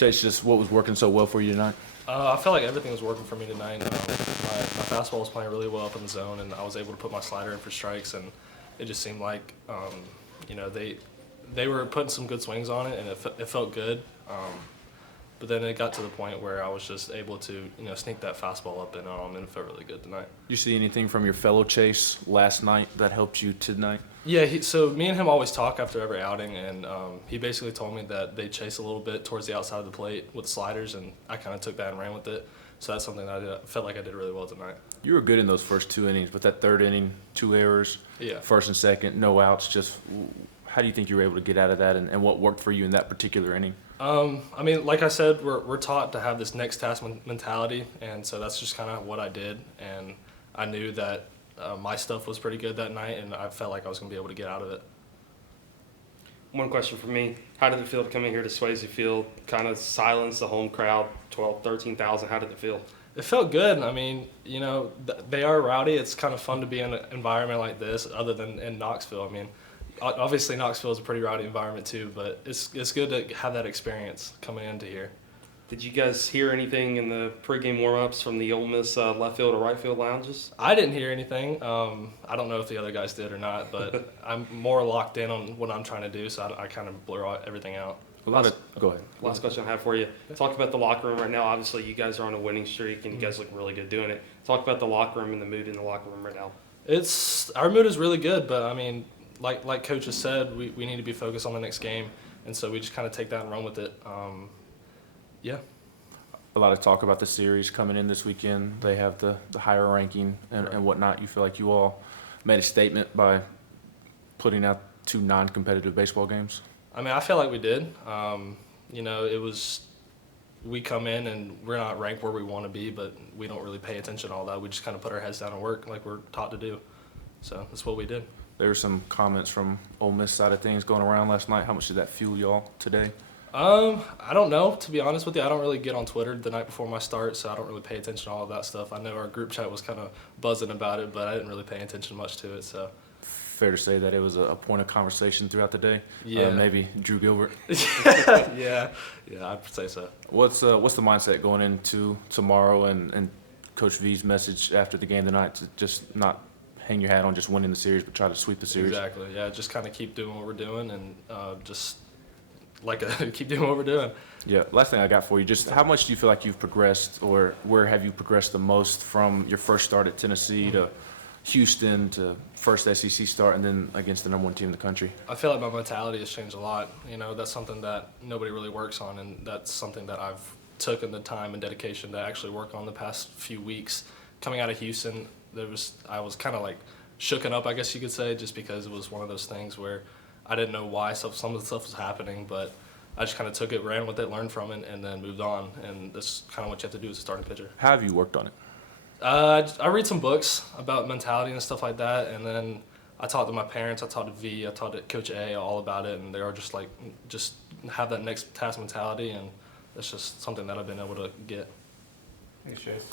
Chase, just what was working so well for you tonight? I felt like everything was working for me tonight. My fastball was playing really well up in the zone, and I was able to put my slider in for strikes, and it just seemed like, they were putting some good swings on it, and it felt good. But then it got to the point where I was just able to, sneak that fastball up and it felt really good tonight. You see anything from your fellow Chase last night that helped you tonight? Yeah, so me and him always talk after every outing, and he basically told me that they chase a little bit towards the outside of the plate with sliders, and I kind of took that and ran with it. So that's something that I felt like I did really well tonight. You were good in those first 2 innings, but that third inning, 2 errors, Yeah. first and second, no outs. Just how do you think you were able to get out of that, and what worked for you in that particular inning? Like I said, we're taught to have this next task mentality, and so that's just kind of what I did. And I knew that my stuff was pretty good that night, and I felt like I was going to be able to get out of it. One question for me. How did it feel to come in here to Swayze Field, kind of silence the home crowd, 12, 13,000? How did it feel? It felt good. I mean, they are rowdy. It's kind of fun to be in an environment like this other than in Knoxville. I mean, obviously Knoxville is a pretty rowdy environment too, but it's good to have that experience coming into here. Did you guys hear anything in the pregame warm-ups from the Ole Miss left field or right field lounges? I didn't hear anything. I don't know if the other guys did or not, but I'm more locked in on what I'm trying to do, so I kind of blur everything out. Go ahead. Last question I have for you. Talk about the locker room right now. Obviously, you guys are on a winning streak, and you guys look really good doing it. Talk about the locker room and the mood in the locker room right now. Our mood is really good, but I mean, like Coach has said, we need to be focused on the next game, and so we just kind of take that and run with it. Yeah. A lot of talk about the series coming in this weekend. They have the higher ranking and whatnot. You feel like you all made a statement by putting out 2 non-competitive baseball games? I mean, I feel like we did. We come in and we're not ranked where we want to be, but we don't really pay attention to all that. We just kind of put our heads down and work like we're taught to do. So that's what we did. There were some comments from Ole Miss side of things going around last night. How much did that fuel y'all today? I don't know, to be honest with you. I don't really get on Twitter the night before my start, so I don't really pay attention to all of that stuff. I know our group chat was kind of buzzing about it, but I didn't really pay attention much to it. So Fair to say that it was a point of conversation throughout the day. Yeah. Maybe Drew Gilbert. yeah, I'd say so. What's the mindset going into tomorrow and Coach V's message after the game tonight to just not hang your hat on just winning the series, but try to sweep the series? Exactly. Yeah, just kind of keep doing what we're doing and keep doing what we're doing. Yeah. Last thing I got for you, just how much do you feel like you've progressed, or where have you progressed the most from your first start at Tennessee to Houston to first SEC start and then against the #1 team in the country? I feel like my mentality has changed a lot. That's something that nobody really works on, and that's something that I've taken the time and dedication to actually work on the past few weeks. Coming out of Houston, I was kind of like shooken up, I guess you could say, just because it was one of those things where I didn't know why some of the stuff was happening, but I just kind of took it, ran with it, learned from it, and then moved on. And that's kind of what you have to do as a starting pitcher. How have you worked on it? I read some books about mentality and stuff like that, and then I talked to my parents, I talked to V, I talked to Coach A all about it, and they are just have that next task mentality, and that's just something that I've been able to get. Thanks, Chase.